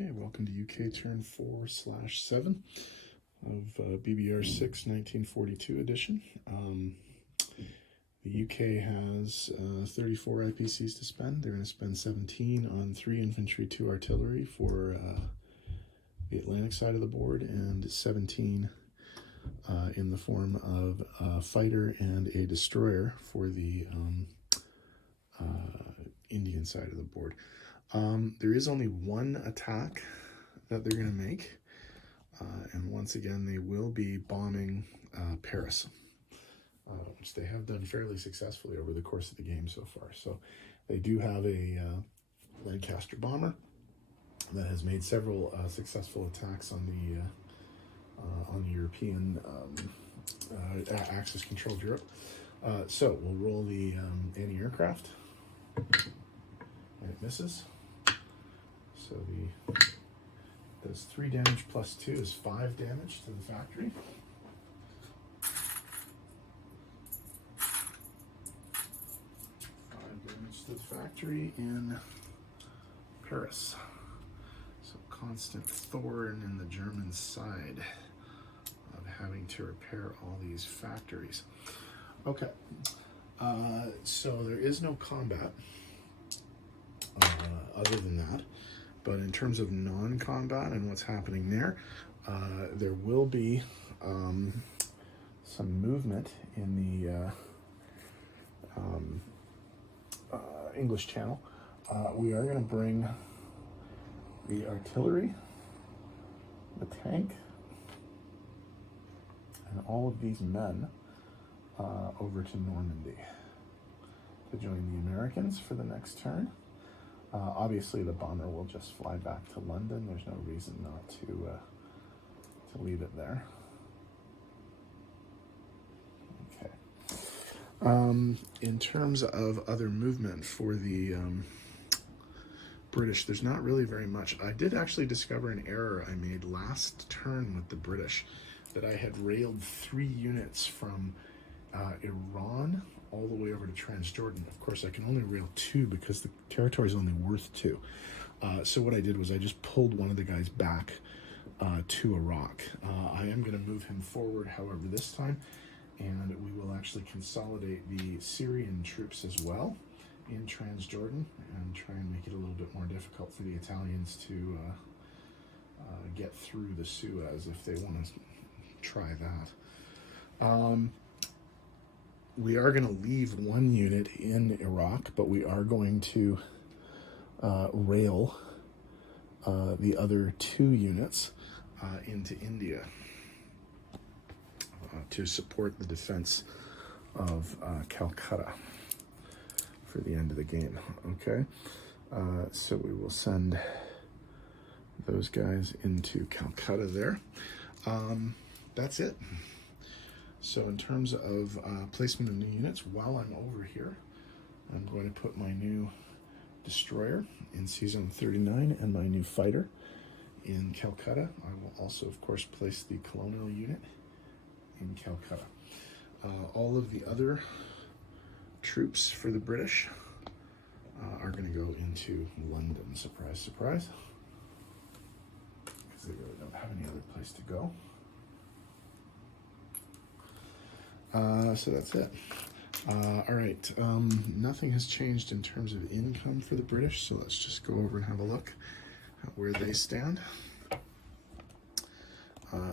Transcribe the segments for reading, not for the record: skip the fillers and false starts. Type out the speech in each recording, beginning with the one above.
Okay, welcome to UK turn 4/7 of BBR 6 1942 edition. The UK has 34 IPCs to spend. They're going to spend 17 on 3 infantry, 2 artillery for the Atlantic side of the board, and 17 in the form of a fighter and a destroyer for the Indian side of the board. There is only one attack that they're going to make, and once again they will be bombing Paris, which they have done fairly successfully over the course of the game so far. So they do have a Lancaster bomber that has made several successful attacks on the European Axis-controlled Europe. So we'll roll the anti-aircraft, and it misses. So does 3 damage plus 2 is 5 damage to the factory. To the factory in Paris. So constant thorn in the German side of having to repair all these factories. Okay, so there is no combat other than that, but in terms of non-combat and what's happening there, there will be some movement in the English Channel. We are going to bring the artillery, the tank, and all of these men over to Normandy to join the Americans for the next turn. Obviously the bomber will just fly back to London. There's no reason not to leave it there. In terms of other movement for the British, there's not really very much. I did actually discover an error I made last turn with the British, that I had railed 3 units from Iran all the way over to Transjordan. Of course, I can only rail 2 because the territory is only worth 2. So what I did was I just pulled one of the guys back to Iraq. I am going to move him forward, however, this time. And we will actually consolidate the Syrian troops as well in Transjordan and try and make it a little bit more difficult for the Italians to get through the Suez if they want to try that. We are going to leave 1 unit in Iraq, but we are going to rail the other 2 units into India to support the defense of Calcutta for the end of the game. Okay, so we will send those guys into Calcutta there. That's it. So in terms of placement of new units, while I'm over here, I'm going to put my new destroyer in C-Zone 39 and my new fighter in Calcutta. I will also, of course, place the colonial unit in Calcutta. All of the other troops for the British are going to go into London. Surprise, surprise. Because they really don't have any other place to go. So that's it. All right. Nothing has changed in terms of income for the British, so let's just go over and have a look at where they stand.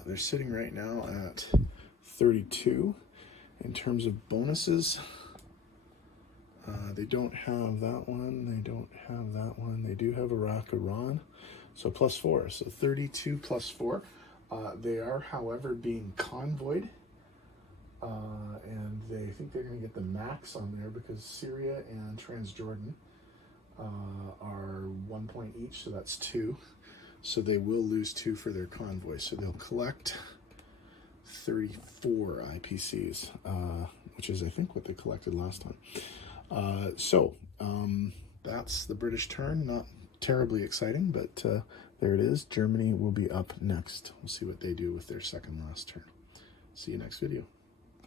They're sitting right now at 32. In terms of bonuses, they don't have that one, they don't have that one, they do have Iraq, Iran, so +4, so 32 +4. They are, however, being convoyed, and they think they're going to get the max on there because Syria and Transjordan are 1 point each, so that's 2, so they will lose 2 for their convoy, so they'll collect 34 IPCs, which is, I think, what they collected last time. So that's the British turn. Not terribly exciting, but there it is. Germany will be up next. We'll see what they do with their second last turn. See you next video.